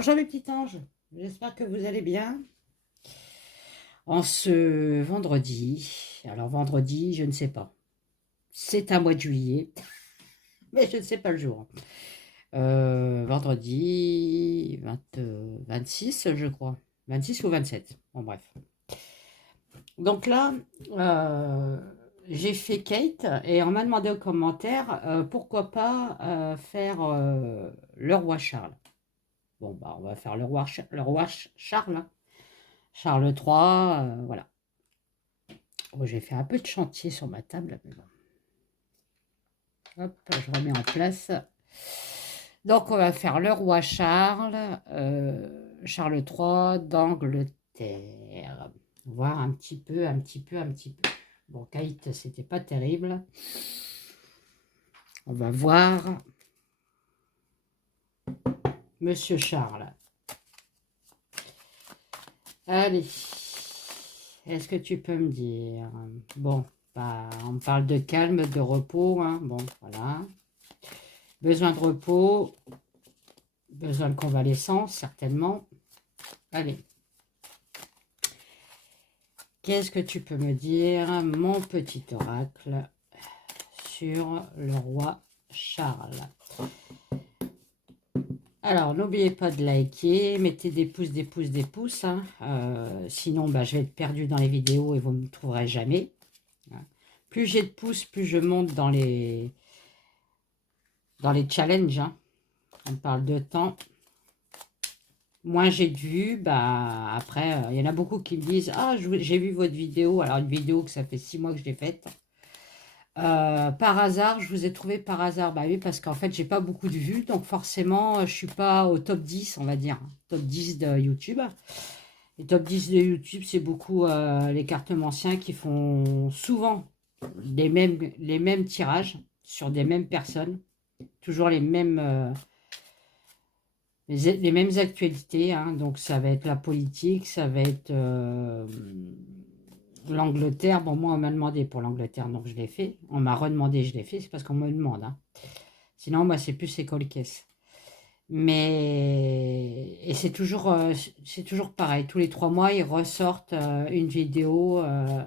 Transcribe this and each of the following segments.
Bonjour mes petits anges, j'espère que vous allez bien. En ce vendredi, alors vendredi, je ne sais pas, c'est un mois de juillet, mais je ne sais pas le jour. Vendredi 26, je crois, 26 ou 27, bon bref. Donc là, euh, j'ai fait Kate et on m'a demandé en commentaire pourquoi pas faire le roi Charles. Bon, bah on va faire le roi Charles, hein. Charles III, voilà. Oh, j'ai fait un peu de chantier sur ma table, mais bon. Hop, je remets en place. Donc, on va faire le roi Charles, Charles III d'Angleterre. Voir un petit peu. Bon, Kate, c'était pas terrible. On va voir Monsieur Charles. Allez, est-ce que tu peux me dire? Bon, bah, on parle de calme, de repos, hein. Bon, voilà. Besoin de repos, besoin de convalescence, certainement. Allez. Qu'est-ce que tu peux me dire, mon petit oracle, sur le roi Charles? Alors, n'oubliez pas de liker, mettez des pouces, hein. Sinon, bah, je vais être perdu dans les vidéos et vous ne me trouverez jamais. Plus j'ai de pouces, plus je monte dans les challenges, hein. On parle de temps. Moins j'ai de vues, bah, après, il y en a beaucoup qui me disent « Ah, j'ai vu votre vidéo. » Alors, une vidéo que ça fait 6 mois que je l'ai faite. Par hasard, je vous ai trouvé par hasard. Bah oui, parce qu'en fait, j'ai pas beaucoup de vues. Donc, forcément, je suis pas au top 10, on va dire. Top 10 de YouTube. Les top 10 de YouTube, c'est beaucoup les cartomanciens qui font souvent les mêmes tirages sur des mêmes personnes. Toujours les mêmes actualités, hein. Donc ça va être la politique, ça va être l'Angleterre. Bon, moi on m'a demandé pour l'Angleterre, donc je l'ai fait. On m'a redemandé, je l'ai fait, c'est parce qu'on me demande, hein. Sinon moi c'est plus école caisse. Mais et c'est toujours pareil, tous les 3 mois ils ressortent une vidéo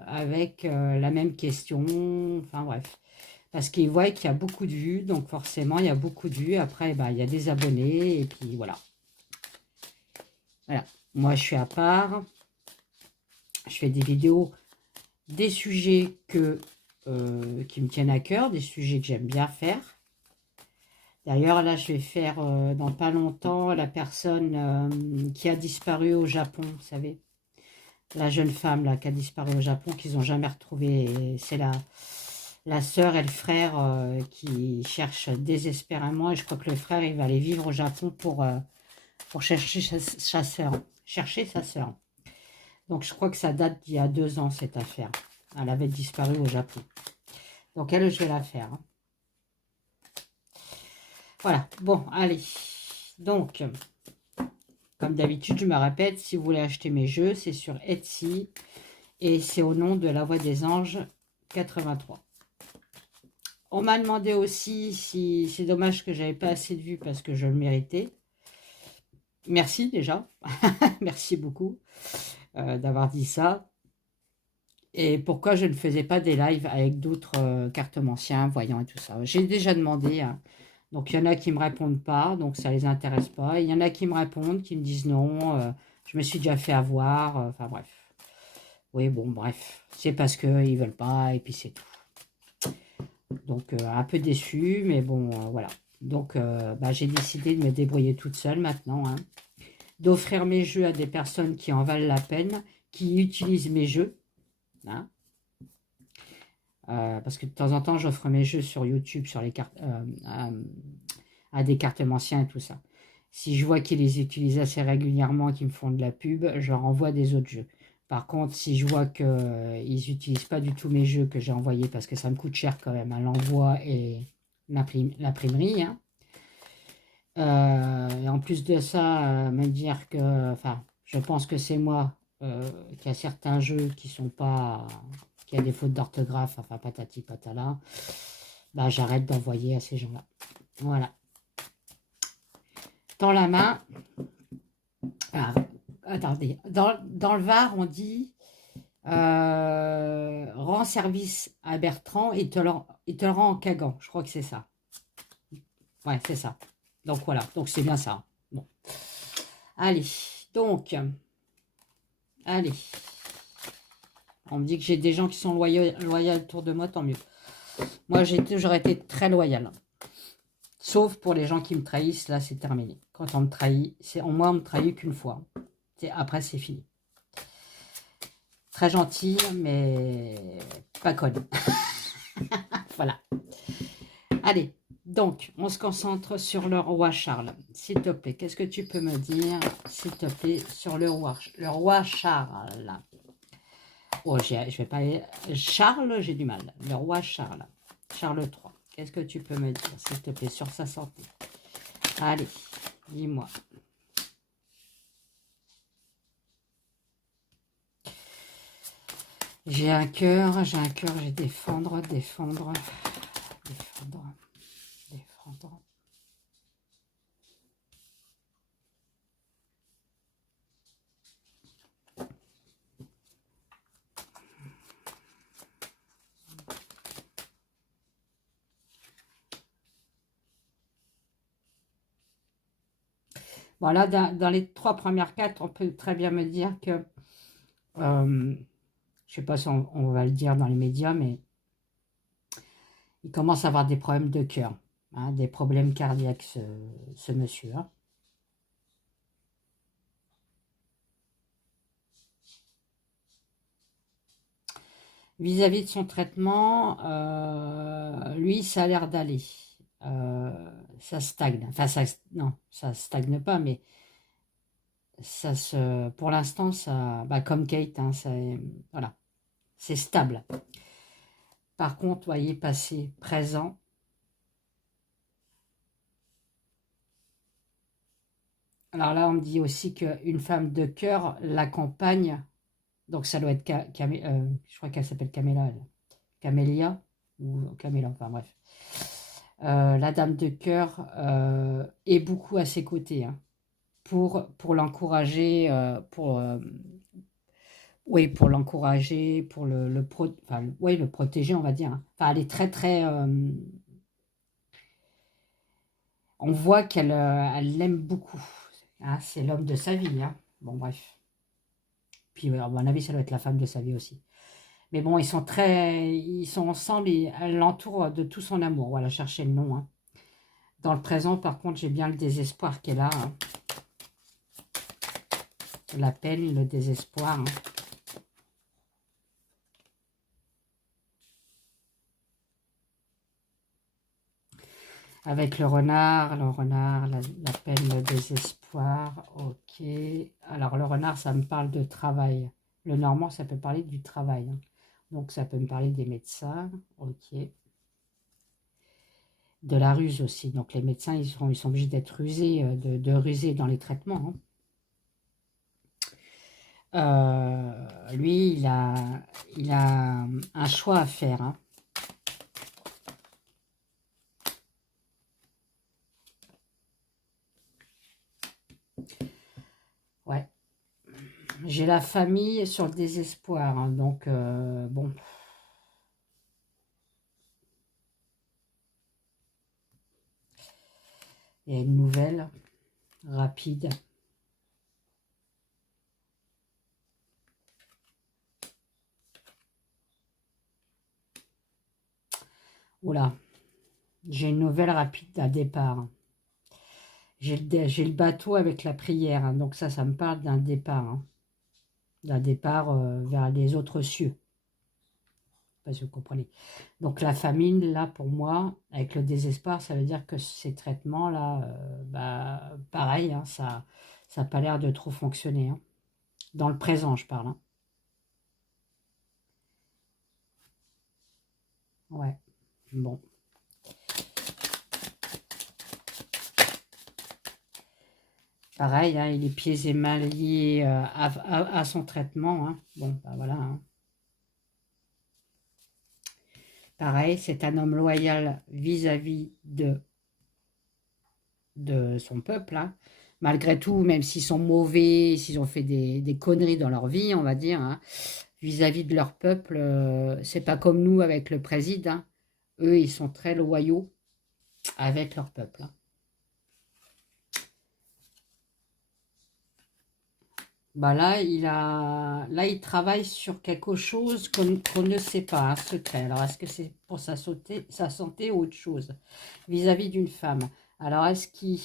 avec la même question, enfin bref. Parce qu'ils voient qu'il y a beaucoup de vues, donc forcément il y a beaucoup de vues. Après, bah, il y a des abonnés, et puis voilà. Voilà. Moi, je suis à part. Je fais des vidéos, des sujets qui me tiennent à cœur, des sujets que j'aime bien faire. D'ailleurs, là, je vais faire dans pas longtemps la personne qui a disparu au Japon, vous savez. La jeune femme là, qui a disparu au Japon, qu'ils n'ont jamais retrouvée. C'est la sœur et le frère qui cherchent désespérément. Et je crois que le frère, il va aller vivre au Japon pour chercher sa sœur. Chercher sa sœur. Donc, je crois que ça date d'il y a 2 ans, cette affaire. Elle avait disparu au Japon. Donc, elle, je vais la faire, hein. Voilà. Bon, allez. Donc, comme d'habitude, je me répète, si vous voulez acheter mes jeux, c'est sur Etsy. Et c'est au nom de La Voix des Anges 83. On m'a demandé aussi si c'est dommage que j'avais pas assez de vues parce que je le méritais. Merci déjà. Merci beaucoup d'avoir dit ça. Et pourquoi je ne faisais pas des lives avec d'autres cartomanciens, voyants et tout ça. J'ai déjà demandé, hein. Donc, il y en a qui ne me répondent pas, donc ça ne les intéresse pas. Il y en a qui me répondent, qui me disent non, je me suis déjà fait avoir. Enfin, bref. Oui, bon, bref. C'est parce qu'ils ne veulent pas, et puis c'est tout. Donc, un peu déçu, mais bon, voilà. Donc, bah, j'ai décidé de me débrouiller toute seule maintenant, hein. D'offrir mes jeux à des personnes qui en valent la peine, qui utilisent mes jeux, hein. Parce que de temps en temps, j'offre mes jeux sur YouTube, sur les cartes, à des cartomanciens et tout ça. Si je vois qu'ils les utilisent assez régulièrement, qu'ils me font de la pub, je leur envoie des autres jeux. Par contre, si je vois qu'ils n'utilisent pas du tout mes jeux que j'ai envoyés, parce que ça me coûte cher quand même, à l'envoi et l'imprimerie, hein. Et en plus de ça, me dire que, enfin, je pense que c'est moi qui a certains jeux qui sont pas, qui a des fautes d'orthographe, enfin patati patala, bah j'arrête d'envoyer à ces gens-là. Voilà. Tends la main. Ah, attendez, dans le Var, on dit rends service à Bertrand et il te le rend en cagant. Je crois que c'est ça. Ouais, c'est ça. Donc voilà, donc c'est bien ça. Bon, allez, donc, allez. On me dit que j'ai des gens qui sont loyaux autour de moi, tant mieux. Moi, j'ai toujours été très loyal. Sauf pour les gens qui me trahissent, là, c'est terminé. Quand on me trahit, moi, on me trahit qu'une fois. Après, c'est fini. Très gentil, mais pas conne. Voilà. Allez, donc, on se concentre sur le roi Charles. S'il te plaît, qu'est-ce que tu peux me dire, s'il te plaît, sur le roi Charles? Oh, je vais pas aller... Charles, j'ai du mal. Le roi Charles. Charles III. Qu'est-ce que tu peux me dire, s'il te plaît, sur sa santé? Allez, dis-moi. J'ai un cœur, j'ai défendre, défendre, défendre, défendre. Voilà, dans les 3 premières cartes, on peut très bien me dire que, je ne sais pas si on va le dire dans les médias, mais il commence à avoir des problèmes de cœur, hein, des problèmes cardiaques, ce monsieur. Hein. Vis-à-vis de son traitement, lui, ça a l'air d'aller. Ça stagne. Enfin, non, ça stagne pas, mais pour l'instant, ça, bah, comme Kate, hein, voilà, c'est stable. Par contre, voyez, passé, présent. Alors là, on me dit aussi qu'une femme de cœur l'accompagne. Donc ça doit être je crois qu'elle s'appelle Caméla. Camélia ou Caméla, enfin bref. La dame de cœur est beaucoup à ses côtés hein, pour l'encourager, oui, pour l'encourager, pour oui, le protéger, on va dire. Hein. Enfin, elle est très, très... on voit elle l'aime beaucoup. Hein, c'est l'homme de sa vie. Hein. Bon, bref. Puis, à mon avis, ça doit être la femme de sa vie aussi. Mais bon, ils sont ensemble et elle l'entoure de tout son amour. Voilà, chercher le nom. Hein. Dans le présent, par contre, j'ai bien le désespoir qu'elle a. Hein. La peine, le désespoir. Hein. Avec le renard, la peine, le désespoir. Ok. Alors, le renard, ça me parle de travail. Le normand, ça peut parler du travail. Hein. Donc, ça peut me parler des médecins. Ok. De la ruse aussi. Donc, les médecins, ils sont obligés d'être rusés, de ruser dans les traitements. Hein. Lui, il a un choix à faire. Hein. Ouais. J'ai la famille sur le désespoir. Hein, donc, bon. Il y a une nouvelle rapide. Oula, j'ai une nouvelle rapide à départ. J'ai le bateau avec la prière. Hein, donc ça me parle d'un départ. Hein, d'un départ vers les autres cieux. Pas si vous comprenez. Donc la famine, là, pour moi, avec le désespoir, ça veut dire que ces traitements-là, bah, pareil, hein, ça n'a pas l'air de trop fonctionner. Hein. Dans le présent, je parle. Hein. Ouais, bon. Pareil, hein, il est pieds et mains liés à son traitement. Hein. Bon, bah voilà. Hein. Pareil, c'est un homme loyal vis-à-vis de son peuple. Hein. malgré tout, même s'ils sont mauvais, s'ils ont fait des conneries dans leur vie, on va dire, hein, vis-à-vis de leur peuple, c'est pas comme nous avec le président, hein. Eux, ils sont très loyaux avec leur peuple, hein. Bah là, il travaille sur quelque chose qu'on ne sait pas, un secret. Alors, est-ce que c'est pour sa santé ou autre chose vis-à-vis d'une femme? Alors, est-ce qu'il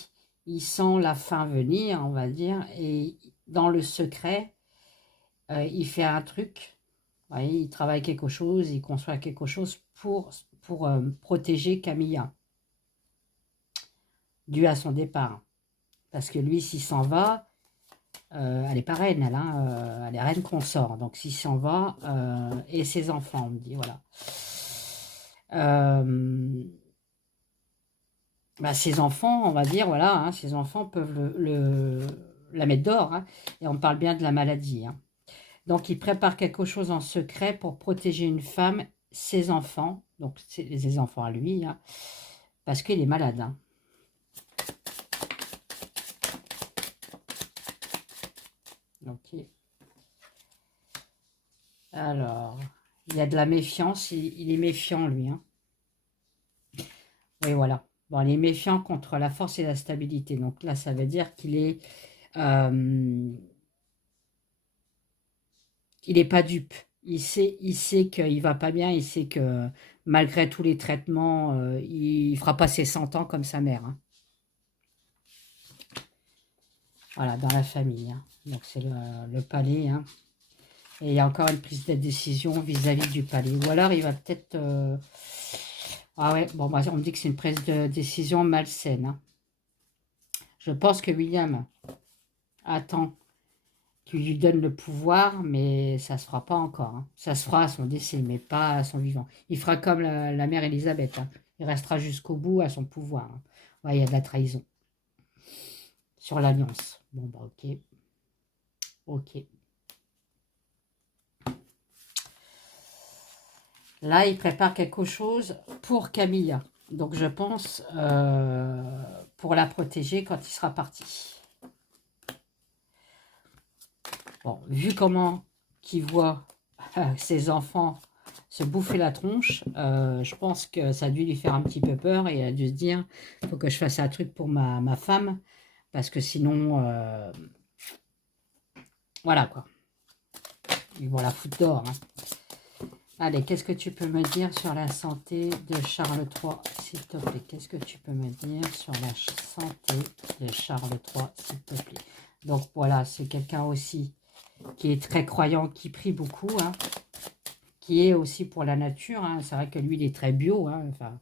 sent la fin venir, on va dire, et dans le secret, il fait un truc, vous voyez, il travaille quelque chose, il conçoit quelque chose pour protéger Camilla, dû à son départ. Parce que lui, s'il s'en va, elle est pas reine, elle est reine consort. Donc s'il s'en va, et ses enfants, on me dit, voilà. Bah, ses enfants, on va dire, voilà, hein, ses enfants peuvent la mettre dehors, hein, et on parle bien de la maladie, hein. Donc il prépare quelque chose en secret pour protéger une femme, ses enfants, donc ses enfants à lui, hein, parce qu'il est malade, hein. Ok. Alors, il y a de la méfiance, il est méfiant, lui, hein. Oui, voilà. Bon, il est méfiant contre la force et la stabilité. Donc là, ça veut dire il est pas dupe. Il sait qu'il va pas bien. Il sait que malgré tous les traitements, il fera pas ses 100 ans comme sa mère, hein. Voilà, dans la famille, hein. Donc c'est le palais, hein. Et il y a encore une prise de décision vis-à-vis du palais. Ou alors il va peut-être... Ah ouais, bon, bah, on me dit que c'est une prise de décision malsaine, hein. Je pense que William attend qu'il lui donne le pouvoir, mais ça se fera pas encore, hein. Ça se fera à son décès, mais pas à son vivant. Il fera comme la mère Elisabeth, hein. Il restera jusqu'au bout à son pouvoir, hein. Ouais, il y a de la trahison sur l'alliance. Bon, bah ok. Ok. Là, il prépare quelque chose pour Camilla. Donc, je pense pour la protéger quand il sera parti. Bon, vu comment qu'il voit ses enfants se bouffer la tronche, je pense que ça a dû lui faire un petit peu peur et il a dû se dire, il faut que je fasse un truc pour ma femme, parce que sinon, voilà quoi, ils vont la foutre dehors, hein. Allez, qu'est-ce que tu peux me dire sur la santé de Charles III, s'il te plaît? Qu'est-ce que tu peux me dire sur la santé de Charles III, s'il te plaît? Donc voilà, c'est quelqu'un aussi qui est très croyant, qui prie beaucoup, hein, qui est aussi pour la nature, hein. C'est vrai que lui, il est très bio, hein, enfin,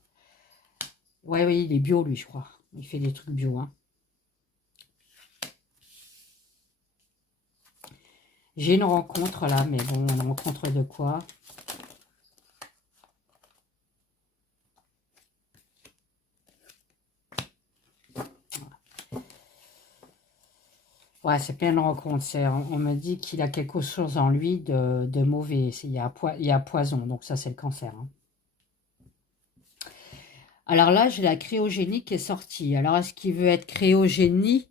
ouais, oui, il est bio, lui, je crois. Il fait des trucs bio, hein. J'ai une rencontre là, mais bon, une rencontre de quoi? Ouais, c'est plein de rencontres. On me dit qu'il a quelque chose en lui de mauvais. Il y a poison, donc ça, c'est le cancer, hein. Alors là, j'ai la cryogénie qui est sortie. Alors, est-ce qu'il veut être cryogénisé?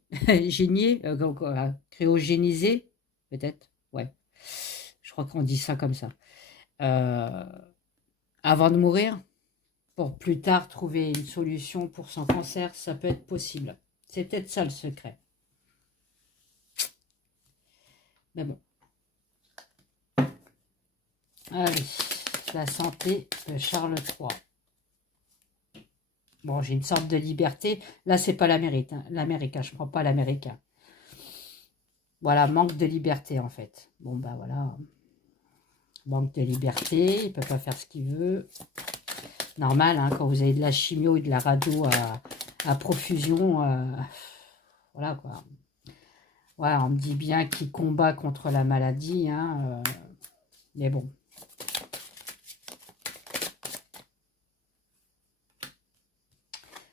Peut-être, ouais. Je crois qu'on dit ça comme ça. Euh, Avant de mourir, pour plus tard trouver une solution pour son cancer, ça peut être possible. C'est peut-être ça le secret. Mais bon. Allez, la santé de Charles III. Bon, j'ai une sorte de liberté. Là, c'est pas l'américain. L'américain, je prends pas l'américain. Voilà, manque de liberté en fait. Bon, bah voilà. Manque de liberté, il peut pas faire ce qu'il veut. Normal, hein, quand vous avez de la chimio et de la radio à profusion, voilà quoi. Ouais, on me dit bien qu'il combat contre la maladie, hein, mais bon.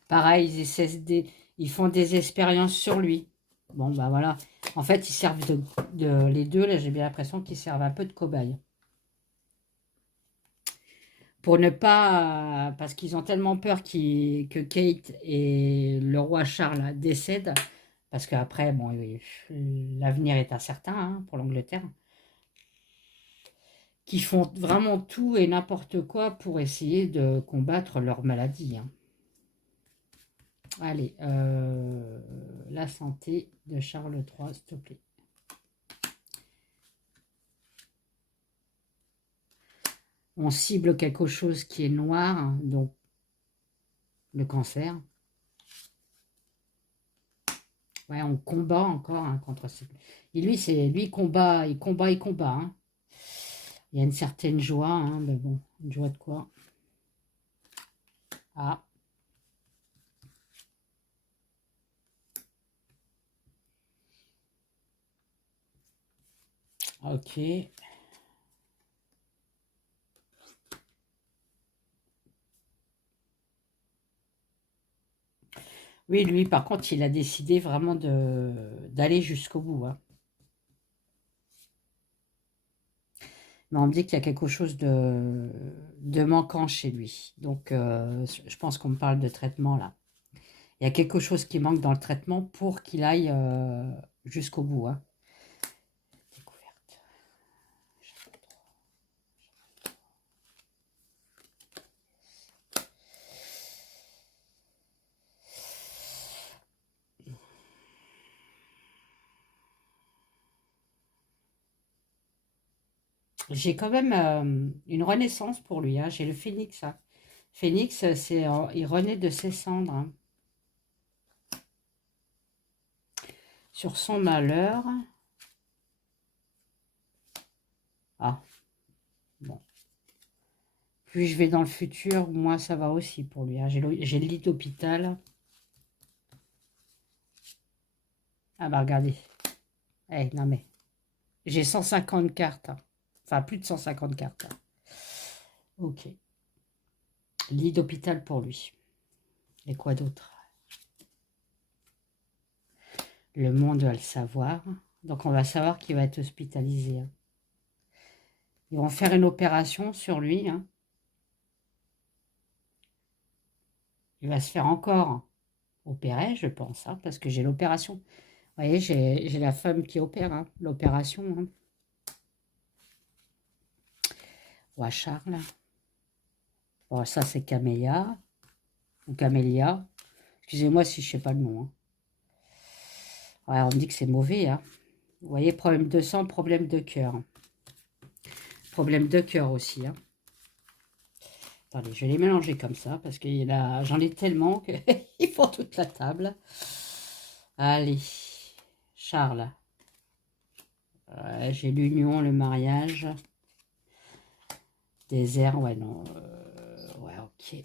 Pareil, ils font des expériences sur lui. Bon, bah voilà. En fait, ils servent les deux, là, j'ai bien l'impression qu'ils servent un peu de cobaye. Pour ne pas, parce qu'ils ont tellement peur que Kate et le roi Charles décèdent, Parce qu'après, bon, l'avenir est incertain hein, pour l'Angleterre. Qui font vraiment tout et n'importe quoi pour essayer de combattre leur maladie. Hein. Allez, la santé de Charles III, s'il te plaît. On cible quelque chose qui est noir, hein, donc le cancer. Ouais, on combat encore hein, contre ces... Et lui, il combat. Hein. Il y a une certaine joie, hein, mais bon, une joie de quoi? Ah. Ok. Oui, lui, par contre, il a décidé vraiment d'aller jusqu'au bout. Hein. Mais on me dit qu'il y a quelque chose de manquant chez lui. Donc, je pense qu'on me parle de traitement là. Il y a quelque chose qui manque dans le traitement pour qu'il aille jusqu'au bout. Hein. Découverte. J'ai quand même une renaissance pour lui. Hein. J'ai le phénix. Hein. Phénix, il renaît de ses cendres. Hein. Sur son malheur. Ah, bon. Plus je vais dans le futur, moins ça va aussi pour lui. Hein. J'ai le lit d'hôpital. Ah bah regardez. Eh, non mais. J'ai 150 cartes. Hein. Enfin, plus de 150 cartes. Hein. Ok. Lit d'hôpital pour lui. Et quoi d'autre? Le monde va le savoir. Donc, on va savoir qu'il va être hospitalisé. Hein. Ils vont faire une opération sur lui. Hein. Il va se faire encore opérer, je pense. Hein, parce que j'ai l'opération. Vous voyez, j'ai la femme qui opère. Hein, l'opération. Hein. Roi Charles. Bon, ça, c'est Camélia. Ou Camélia. Excusez-moi si je ne sais pas le nom. Hein. Ouais, on me dit que c'est mauvais. Hein. Vous voyez, problème de sang, problème de cœur. Problème de cœur aussi. Hein. Attendez, je vais les mélanger comme ça parce que j'en ai tellement qu'ils font toute la table. Allez, Charles. J'ai l'union, le mariage. Désert, ouais, non. Ouais, ok.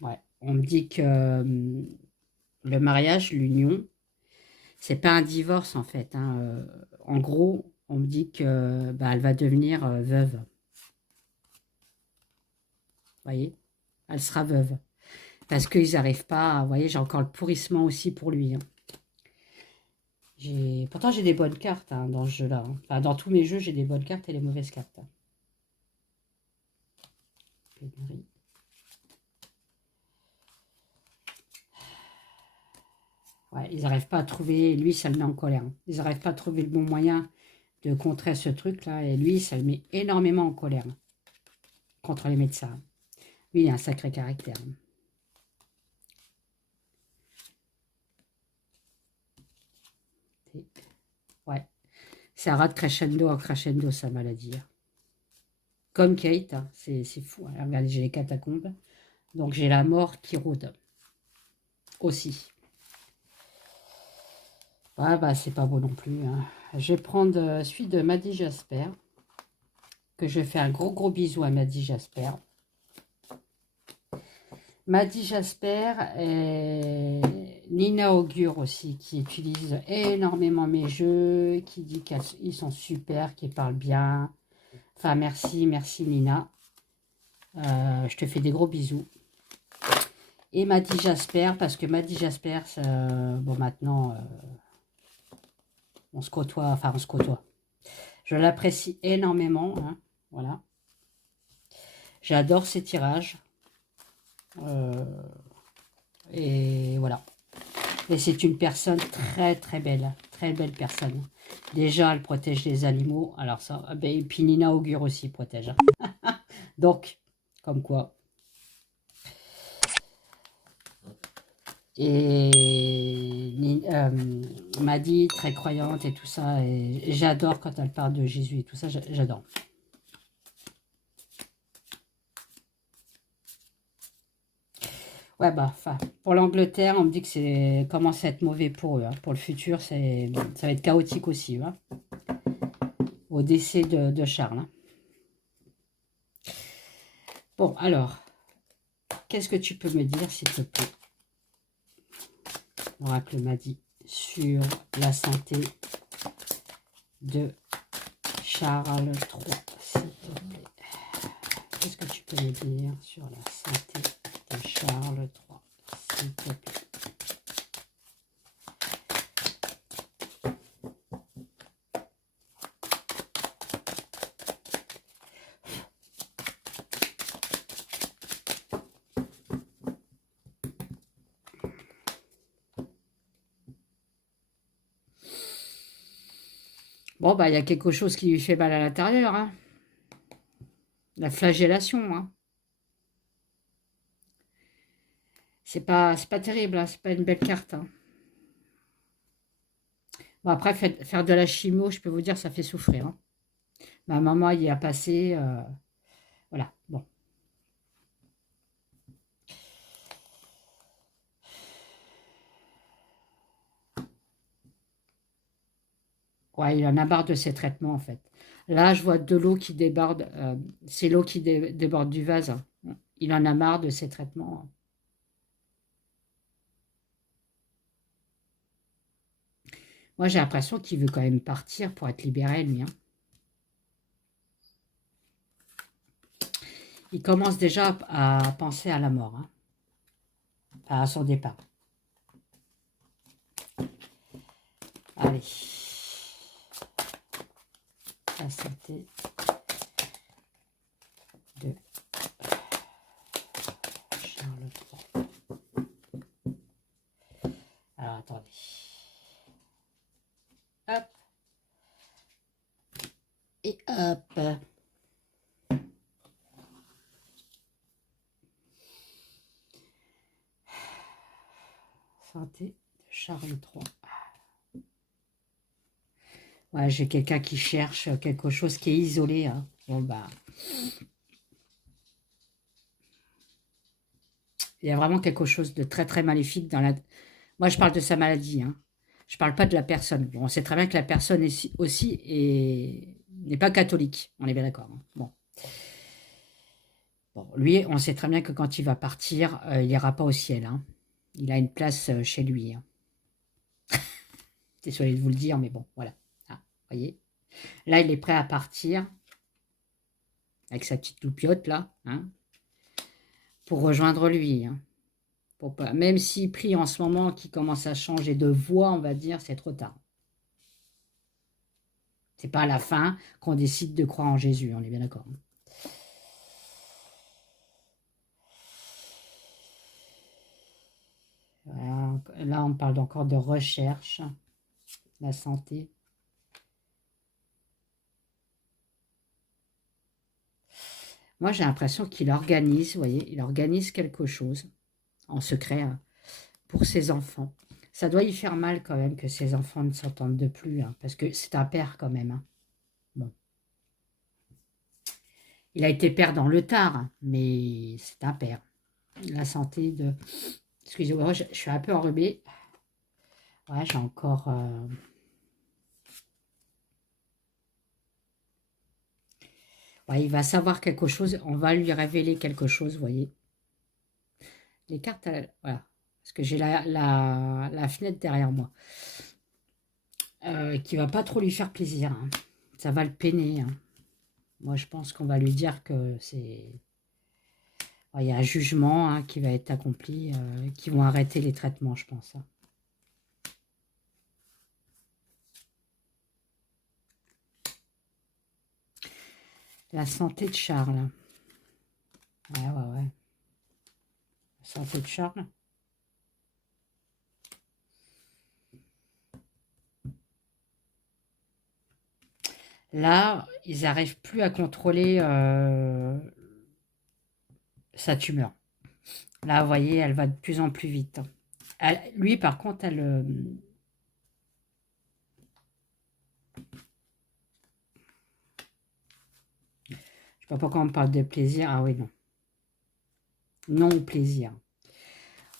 Ouais, on me dit que le mariage, l'union, c'est pas un divorce en fait. Hein. En gros, on me dit que bah, elle va devenir veuve. Vous voyez, elle sera veuve. Parce qu'ils n'arrivent pas, vous voyez, j'ai encore le pourrissement aussi pour lui. Hein. Pourtant, j'ai des bonnes cartes hein, dans ce jeu-là. Hein. Enfin, dans tous mes jeux, j'ai des bonnes cartes et les mauvaises cartes. Hein. Ouais, ils n'arrivent pas à trouver, lui, ça le met en colère. Hein. Ils n'arrivent pas à trouver le bon moyen de contrer ce truc-là. Et lui, ça le met énormément en colère hein, contre les médecins. Lui, il a un sacré caractère. Hein. Ouais. C'est un rat de crescendo en crescendo, sa maladie. Hein. Comme Kate, hein. C'est fou. Hein. Regardez, j'ai les catacombes. Donc, j'ai la mort qui rôde. Aussi. Ah, bah, c'est pas beau non plus. Hein. Je vais prendre celui de Maddy Jasper. Que je fais un gros bisou à Maddy Jasper. Maddy Jasper et Nina Augure aussi, qui utilise énormément mes jeux, qui dit qu'ils sont super, qu'ils parlent bien. Enfin, merci Nina. Je te fais des gros bisous. Et Maddy Jasper, parce que Maddy Jasper, bon maintenant, on se côtoie, enfin on se côtoie. Je l'apprécie énormément, hein, voilà. J'adore ses tirages. Et voilà. Et c'est une personne très belle personne. Déjà, elle protège les animaux. Alors ça, et puis Nina Augure aussi protège. Hein. Donc, comme quoi. Et Maddy, très croyante et tout ça. Et j'adore quand elle parle de Jésus et tout ça, j'adore. Ouais, bah, enfin, pour l'Angleterre, on me dit que c'est commence à être mauvais pour eux. Hein. Pour le futur, ça va être chaotique aussi. Hein. Au décès de Charles. Hein. Bon, alors, qu'est-ce que tu peux me dire, s'il te plaît? L'oracle m'a dit sur la santé de Charles III, s'il te plaît. Qu'est-ce que tu peux me dire sur la santé de Charles III, s'il te plaît? Bon, bah, il y a quelque chose qui lui fait mal à l'intérieur. Hein. La flagellation. Hein. C'est pas terrible. Hein. C'est pas une belle carte. Hein. Bon, après, faire de la chimio, je peux vous dire, ça fait souffrir. Hein. Ma maman y a passé. Voilà. Bon. Ouais, il en a marre de ces traitements, en fait. Là, je vois de l'eau qui déborde. C'est l'eau qui déborde du vase. Hein. Il en a marre de ces traitements. Moi, j'ai l'impression qu'il veut quand même partir pour être libéré, lui. Hein. Il commence déjà à penser à la mort, hein, à son départ. Allez. La santé de Charles III. Alors, attendez. Hop. Et hop. Santé de Charles III. Ouais, j'ai quelqu'un qui cherche quelque chose qui est isolé. Hein. Bon, bah. Il y a vraiment quelque chose de très maléfique dans la... Moi, je parle de sa maladie. Hein. Je ne parle pas de la personne. Bon, on sait très bien que la personne aussi n'est pas catholique. On est bien d'accord. Hein. Bon. Bon, lui, on sait très bien que quand il va partir, il n'ira pas au ciel. Hein. Il a une place chez lui. Hein. Désolé de vous le dire, mais bon, voilà. Ah, voyez. Là, il est prêt à partir avec sa petite loupiote, là, hein, pour rejoindre lui. Hein. Pour pas... Même s'il prie en ce moment, qui commence à changer de voix, on va dire, c'est trop tard. C'est pas à la fin qu'on décide de croire en Jésus, on est bien d'accord. Voilà. Là, on parle encore de recherche, la santé. Moi, j'ai l'impression qu'il organise, vous voyez, il organise quelque chose en secret hein, pour ses enfants. Ça doit y faire mal quand même que ses enfants ne s'entendent de plus, hein, parce que c'est un père quand même. Hein. Bon. Il a été père dans le tard, hein, mais c'est un père. La santé de... Excusez-moi, je suis un peu enrhumée. Ouais, j'ai encore... Ouais, il va savoir quelque chose, on va lui révéler quelque chose, vous voyez. Les cartes, voilà. Parce que j'ai la fenêtre derrière moi. Qui va pas trop lui faire plaisir. Hein. Ça va le peiner. Hein. Moi, je pense qu'on va lui dire que c'est... Il y a un jugement hein, qui va être accompli, qui vont arrêter les traitements, je pense. Hein. La santé de Charles. Ouais. La santé de Charles. Là, ils n'arrivent plus à contrôler sa tumeur. Là, vous voyez, elle va de plus en plus vite. Lui, par contre, je sais pas pourquoi on me parle de plaisir. Ah oui, non. Non au plaisir.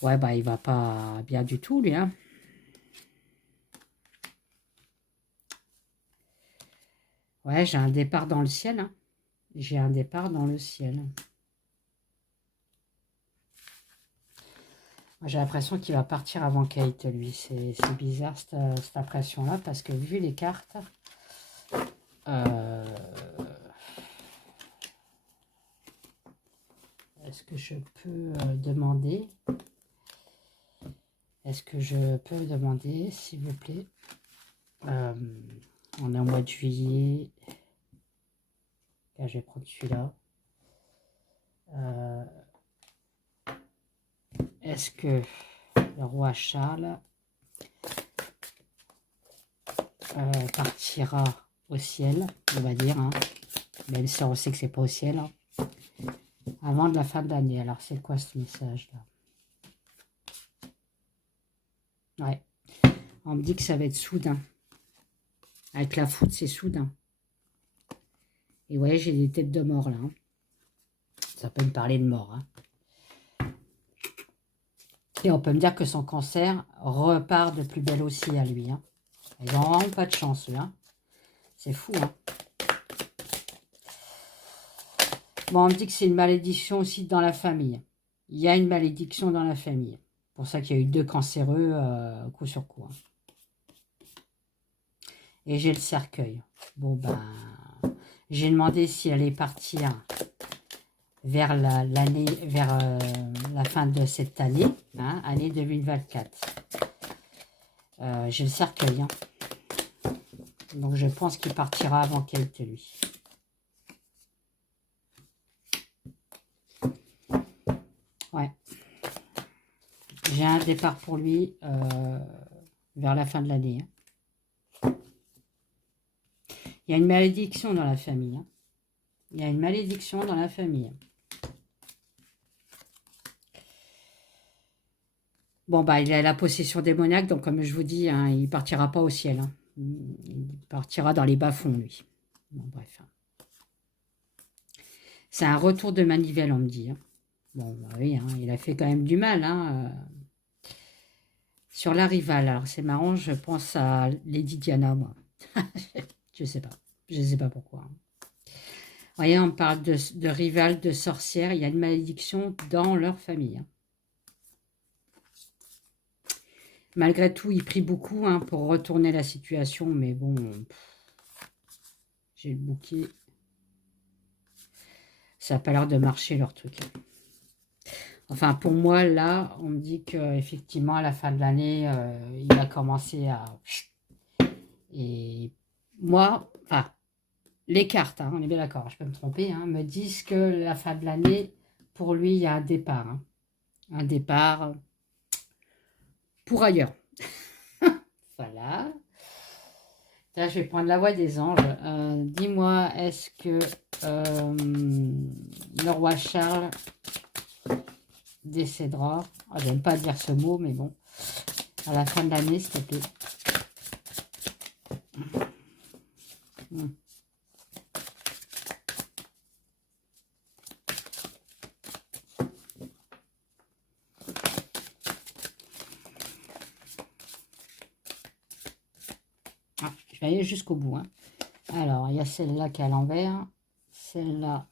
Ouais, bah, il va pas bien du tout, lui, hein. Ouais, j'ai un départ dans le ciel, hein. J'ai un départ dans le ciel. J'ai l'impression qu'il va partir avant Kate, lui. C'est bizarre, cette impression-là, parce que vu les cartes, est-ce que je peux demander? Est-ce que je peux demander, s'il vous plaît? On est au mois de juillet. Là, je vais prendre celui-là. Est-ce que le roi Charles partira au ciel, on va dire, hein, même si on sait que c'est pas au ciel, hein, avant de la fin de l'année? Alors, c'est quoi ce message-là? Ouais, on me dit que ça va être soudain. Avec la foudre, c'est soudain. Et ouais, j'ai des têtes de mort, là. Hein. Ça peut me parler de mort. Hein. Et on peut me dire que son cancer repart de plus belle aussi à lui. Hein. Ils n'ont vraiment pas de chance, eux. Hein. C'est fou, hein. Bon, on me dit que c'est une malédiction aussi dans la famille. Il y a une malédiction dans la famille. C'est pour ça qu'il y a eu 2 cancéreux coup sur coup. Hein. Et j'ai le cercueil. Bon, ben, j'ai demandé si elle allait partir vers l'année, vers la fin de cette année, hein, année 2024. J'ai le cercueil. Hein. Donc, je pense qu'il partira avant Kate, lui. Ouais. J'ai un départ pour lui vers la fin de l'année. Hein. Il y a une malédiction dans la famille. Hein. Il y a une malédiction dans la famille. Bon, bah, il a la possession démoniaque, donc comme je vous dis, hein, il partira pas au ciel. Hein. Il partira dans les bas-fonds, lui. Bon, bref. C'est un retour de manivelle, on me dit. Hein. Bon, bah oui, hein, il a fait quand même du mal. Hein, sur la rivale, alors c'est marrant, je pense à Lady Diana, moi. Je sais pas. Je sais pas pourquoi. Hein. Vous voyez, on parle de rivales, de sorcières. Il y a une malédiction dans leur famille. Hein. Malgré tout, il prie beaucoup hein, pour retourner la situation. Mais bon, j'ai le bouquet. Ça n'a pas l'air de marcher, leur truc. Enfin, pour moi, là, on me dit qu'effectivement, à la fin de l'année, il va commencer à... Et moi, enfin, les cartes, hein, on est bien d'accord, je peux me tromper, hein, me disent que la fin de l'année, pour lui, il y a un départ. Hein, un départ pour ailleurs. Voilà. Là, je vais prendre la voix des anges. Dis-moi, est-ce que le roi Charles décédera? Oh, j'aime pas dire ce mot, mais bon. À la fin de l'année, s'il te plaît. Ah, je vais aller jusqu'au bout. Hein. Alors, il y a celle-là qui est à l'envers. Celle-là.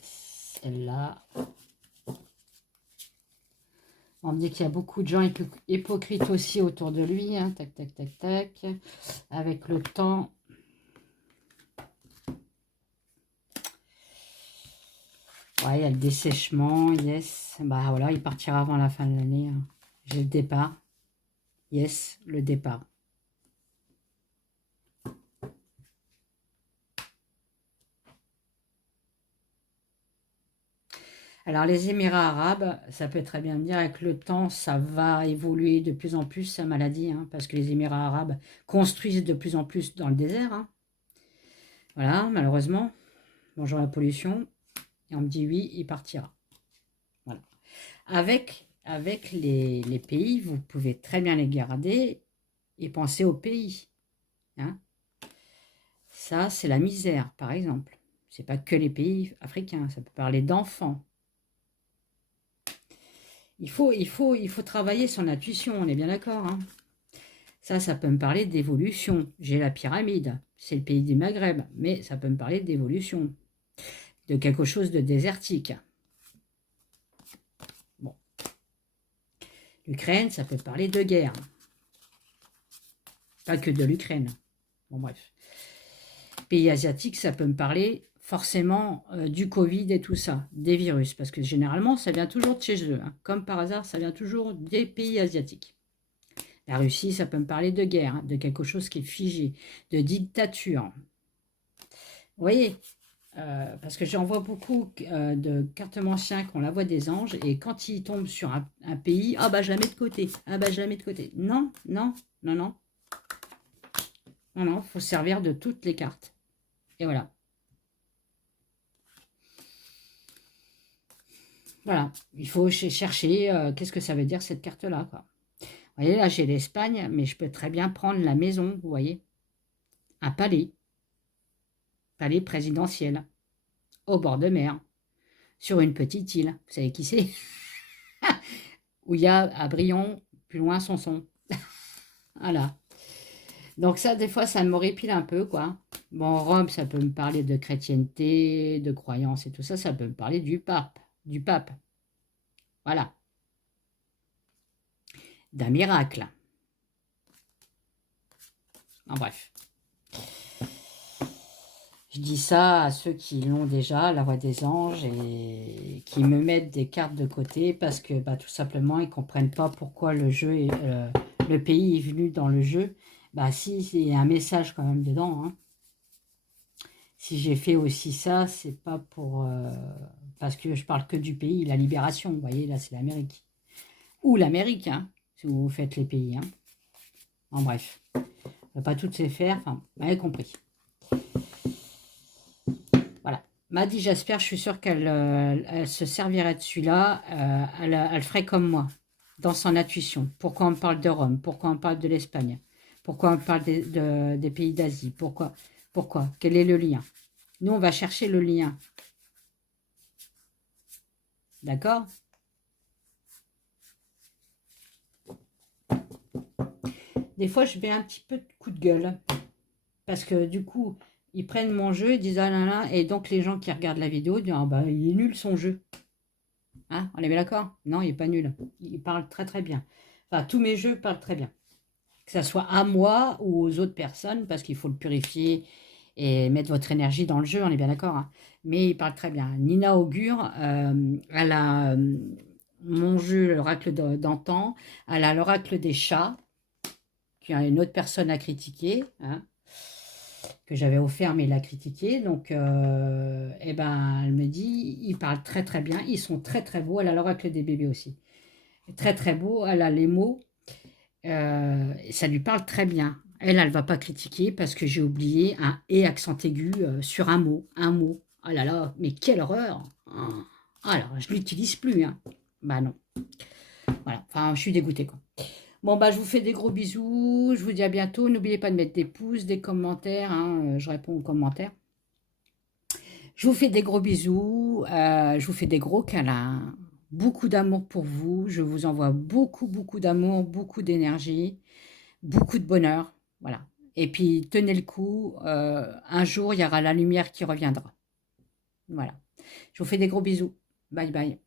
Celle-là. On me dit qu'il y a beaucoup de gens hypocrites aussi autour de lui. Hein. Tac, tac, tac, tac. Avec le temps. Ouais, il y a le dessèchement. Yes. Bah voilà, il partira avant la fin de l'année. Hein. J'ai le départ. Yes, le départ. Alors, les Émirats arabes, ça peut très bien dire avec le temps, ça va évoluer de plus en plus, sa maladie, hein, parce que les Émirats arabes construisent de plus en plus dans le désert. Hein. Voilà, malheureusement. Bonjour la pollution. Et on me dit oui, il partira. Voilà. Avec les pays, vous pouvez très bien les garder et penser au pays. Hein. Ça, c'est la misère, par exemple. C'est pas que les pays africains, ça peut parler d'enfants. Il faut travailler son intuition, on est bien d'accord. Hein. Ça peut me parler d'évolution. J'ai la pyramide, c'est le pays du Maghreb, mais ça peut me parler d'évolution, de quelque chose de désertique. Bon. L'Ukraine, ça peut parler de guerre. Pas que de l'Ukraine. Bon, bref. Pays asiatiques, ça peut me parler forcément du Covid et tout ça, des virus, parce que généralement, ça vient toujours de chez eux. Hein. Comme par hasard, ça vient toujours des pays asiatiques. La Russie, ça peut me parler de guerre, hein, de quelque chose qui est figé, de dictature. Vous voyez, parce que j'en vois beaucoup de cartomanciens qui ont la voix des anges, et quand ils tombent sur un pays, ah bah je la mets de côté, ah bah je la mets de côté. Non, non, non, non. Non, non, il faut servir de toutes les cartes. Et voilà. Voilà, il faut chercher qu'est-ce que ça veut dire cette carte-là, quoi. Vous voyez, là, j'ai l'Espagne, mais je peux très bien prendre la maison, vous voyez. Un palais présidentiel, au bord de mer, sur une petite île. Vous savez qui c'est? Où il y a, à Brion, plus loin, Sanson. Voilà. Donc ça, des fois, ça m'horripile un peu, quoi. Bon, Rome, ça peut me parler de chrétienté, de croyance et tout ça. Ça peut me parler du pape. Du pape. Voilà. D'un miracle. En bref. Je dis ça à ceux qui l'ont déjà, la voix des anges, et qui me mettent des cartes de côté parce que bah, tout simplement, ils ne comprennent pas pourquoi le jeu est, le pays est venu dans le jeu. Bah si, il y a un message quand même dedans. Hein. Si j'ai fait aussi ça, c'est pas pour... parce que je parle que du pays, la libération. Vous voyez, là, c'est l'Amérique. Ou l'Amérique, hein, si vous faites les pays. Hein. En bref. On ne va pas toutes les faire. Enfin, vous avez compris. Voilà. Maddy Jasper, je suis sûre qu'elle elle se servirait de celui-là. Elle ferait comme moi, dans son intuition. Pourquoi on parle de Rome? Pourquoi on parle de l'Espagne? Pourquoi on parle des pays d'Asie? Pourquoi? Quel est le lien? Nous, on va chercher le lien. D'accord? Des fois, je mets un petit peu de coup de gueule. Parce que du coup, ils prennent mon jeu, ils disent ah là là, et donc les gens qui regardent la vidéo disent ah bah il est nul son jeu. Hein, on est bien d'accord? Non, il n'est pas nul. Il parle très très bien. Enfin, tous mes jeux parlent très bien. Que ça soit à moi ou aux autres personnes, parce qu'il faut le purifier et mettre votre énergie dans le jeu, on est bien d'accord. Hein. Mais il parle très bien. Nina Augure, elle a mon jeu, l'oracle d'antan, elle a l'oracle des chats, qui a une autre personne à critiquer, hein, que j'avais offert, mais il l'a critiqué. Donc, eh ben, elle me dit, ils parlent très très bien, ils sont très très beaux. Elle a l'oracle des bébés aussi. Très très beau, elle a les mots, ça lui parle très bien. Elle ne va pas critiquer parce que j'ai oublié un « et » accent aigu sur un mot. Oh là là, mais quelle horreur! Alors, je ne l'utilise plus. Hein. Bah non. Voilà, enfin, je suis dégoûtée, quoi. Bon, bah, je vous fais des gros bisous. Je vous dis à bientôt. N'oubliez pas de mettre des pouces, des commentaires. Hein, je réponds aux commentaires. Je vous fais des gros bisous. Je vous fais des gros câlins. Beaucoup d'amour pour vous. Je vous envoie beaucoup, beaucoup d'amour, beaucoup d'énergie, beaucoup de bonheur. Voilà. Et puis, tenez le coup. Un jour, il y aura la lumière qui reviendra. Voilà. Je vous fais des gros bisous. Bye, bye.